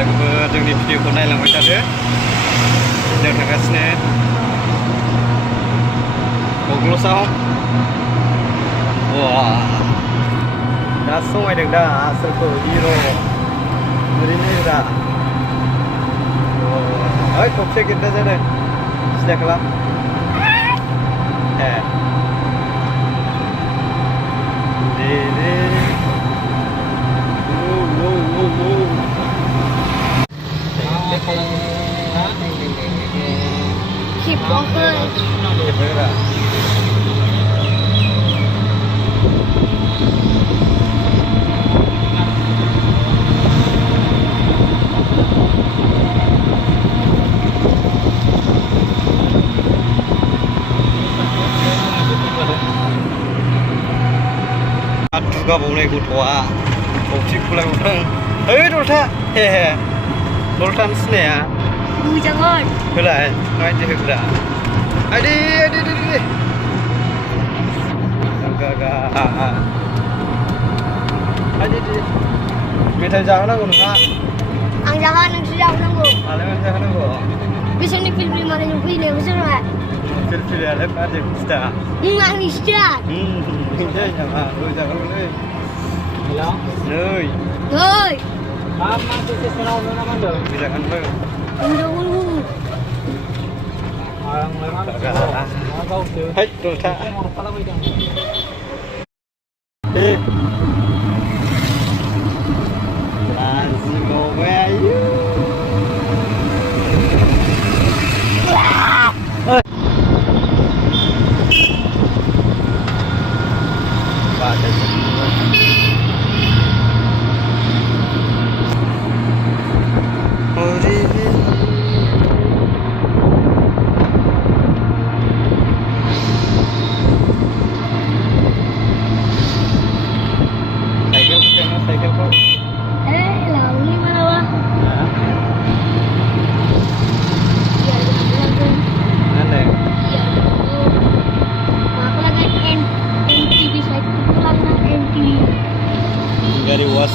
लोगोफोर जोंनि भिडिअखौ नायलांबाय थादो जों थांगासिनो गग्ल'साव वा दा समायदों दा आसोलखौ हिर' ओरैनो दा ओइ थबसे गिरदा जादों सिदा खालाम ए दे दे Keep walking. दुगा बावनाय गथ'आ थफिखौलाय हरदों ओइ दलथा हे हे दलथानो सिनाया Jangan. होलाय माबायदि होग्रा आइदि आइदि आइदि गागा आइदि मेथाइ जाहोनांगौ नोंहा Ang jangan nang siyaw nanggo. मालाय मानो जाहोनांगौ Bisa ni film mana yang pilih bisa nggak? फिलफिलियालाय बाजै फिथा Nggak bisa. जाय नामा जागोनलै हेल' नै Hei. मा स्टेसनाव ना मा होनदों मोजाङानो Dahulu. आंलाय मा गावसो है दलथा खालामफैदों लाजिगौ आयु Lalu mana wah? aneh Aku lagi NTV saya pulang nang NTV. very was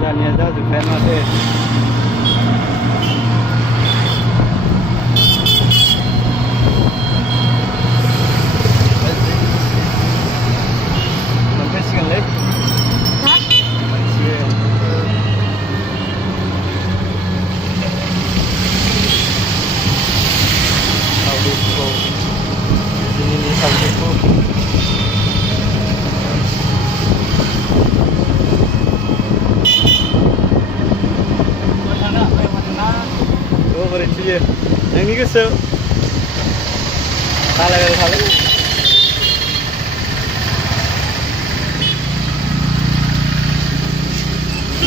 Jangan ada juga masih sampai sekali Hah? masih Saudiko ini nih Saudiko berhenti ya yang ini kesel salah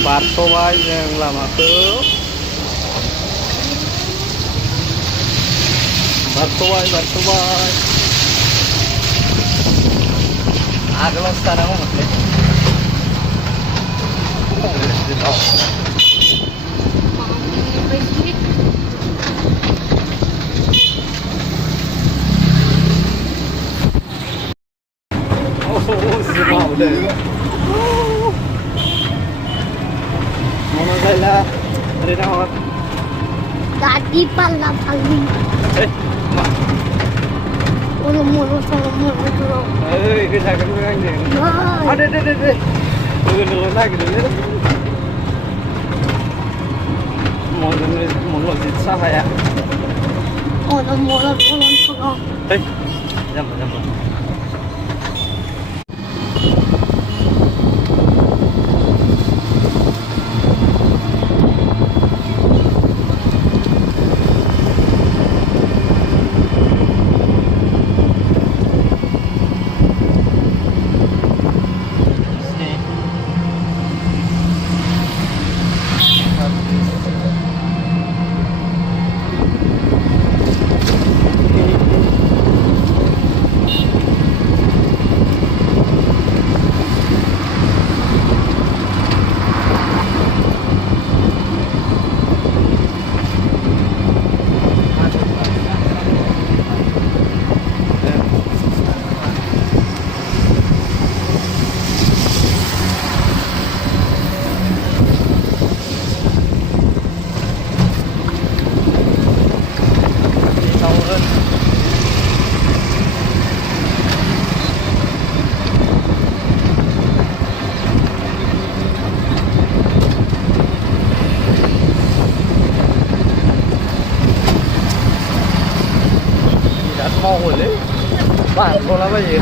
barsobai yang lama ke barsobai agak sekarang mau semua udah mau lah dari nawat Tadi pala pagi. Mulu sama. Kita kan ini. Ada. Dulu lagi dulu. Mau sah ya. Mulu. Jam. बारग'लाबायो